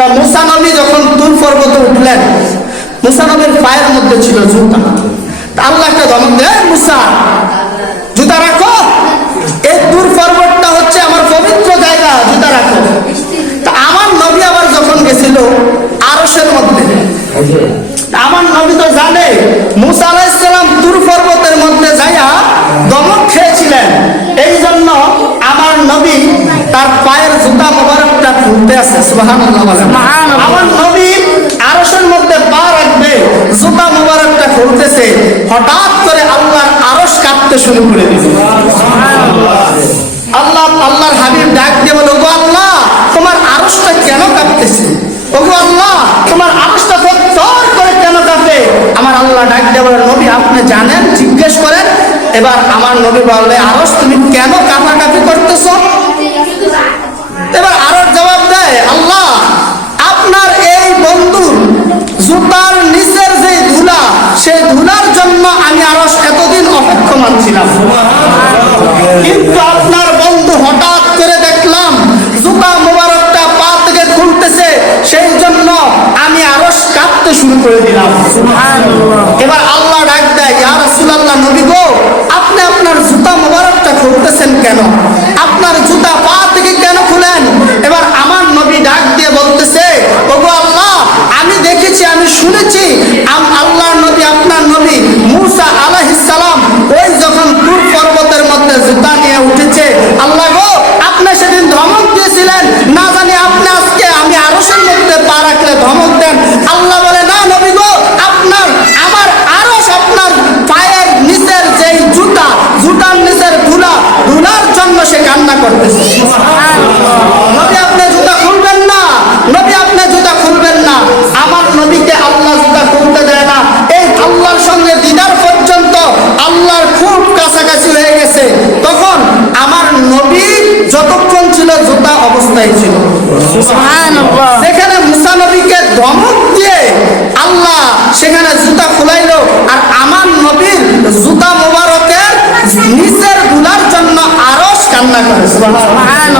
তা মুসা নবী যখন তুর পর্বতে উঠলেন, মুসা নবীর পায়ের মধ্যে ছিল জুতা। আল্লাহ একটা ধমক দেয় মুসা, জুতা রাখো। এই তুর পর্বতটা হচ্ছে আমার পবিত্র জায়গা, জুতা রাখো। তা আমার নবী আবার যখন গেছিল আরসের মধ্যে আমার নবী তো জানে, মুসা আলাইসালাম তুর পর্বতের মধ্যে যাইয়া দমক খেয়েছিলেন। এই জন্য আমার নবী তার পায়ের জুতা মোবারকটা খুলতে আছে সুবহানাল্লাহ বলেন। আমার নবী আরসের মধ্যে পা রাখবে জুতা মোবারকটা খুলতেছে হঠাৎ করে আল্লাহর আরস কাঁপতে শুরু করে দিল আল্লাহ আল্লাহর হাবিব ডাক দিয়ে বলে ওগো আল্লাহ তোমার আরসটা কেন কাঁপতেছে? ওগো আল্লাহ তোমার আরসটা থর করে কেন কাঁপে? আমার আল্লাহ ডাক দিয়ে বলে নবী আপনি জানেন জিজ্ঞেস করেন। এবার আমার নবী বলে আরস তুমি কেন কাঁপাকাঁপি করতেছো এবার আরও জবাব দেয় আল্লাহ আপনার এই বন্ধুর জুতার নিচের যে ধুলা সেই ধুলার জন্য আমি আরও এতদিন অপেক্ষমান কিন্তু আপনার বন্ধু হঠাৎ করে দেখলাম জুতা মোবারকটা পা থেকে খুলতেছে সেই জন্য আমি আরও কাঁপতে শুরু করে দিলাম। এবার আল্লাহ ডাক দেয় ইয়া রাসূলুল্লাহ নবী গো আপনি আপনার জুতা মোবারকটা খুলতেছেন কেন? আপনার জুতা পা থেকে কেন খুলেন? এবার আমার নবী ডাক দিয়ে বলতেছে ওগো আল্লাহ আমি দেখেছি আমি শুনেছি কান্না করতেছে। নবী আপনি জুতা খুলবেন না নবী আপনি জুতা খুলবেন না। আমার নবীকে আল্লাহ জুতা খুলতে দেয় না। এই আল্লাহর সঙ্গে দিদার পর্যন্ত আল্লাহর খুব কাছাকাছি হয়ে গেছে। তখন আমার নবী যতক্ষণ ছিল জুতা অবস্থায় ছিল। সেখানে মুসা নবীকে ধমক দিয়ে আল্লাহ সেখানে জুতা খুলাইলো। আর আমার নবীর জুতা মোবারকের নিচের গুলার জন্য আরস কান্না করে সুবহানাল্লাহ।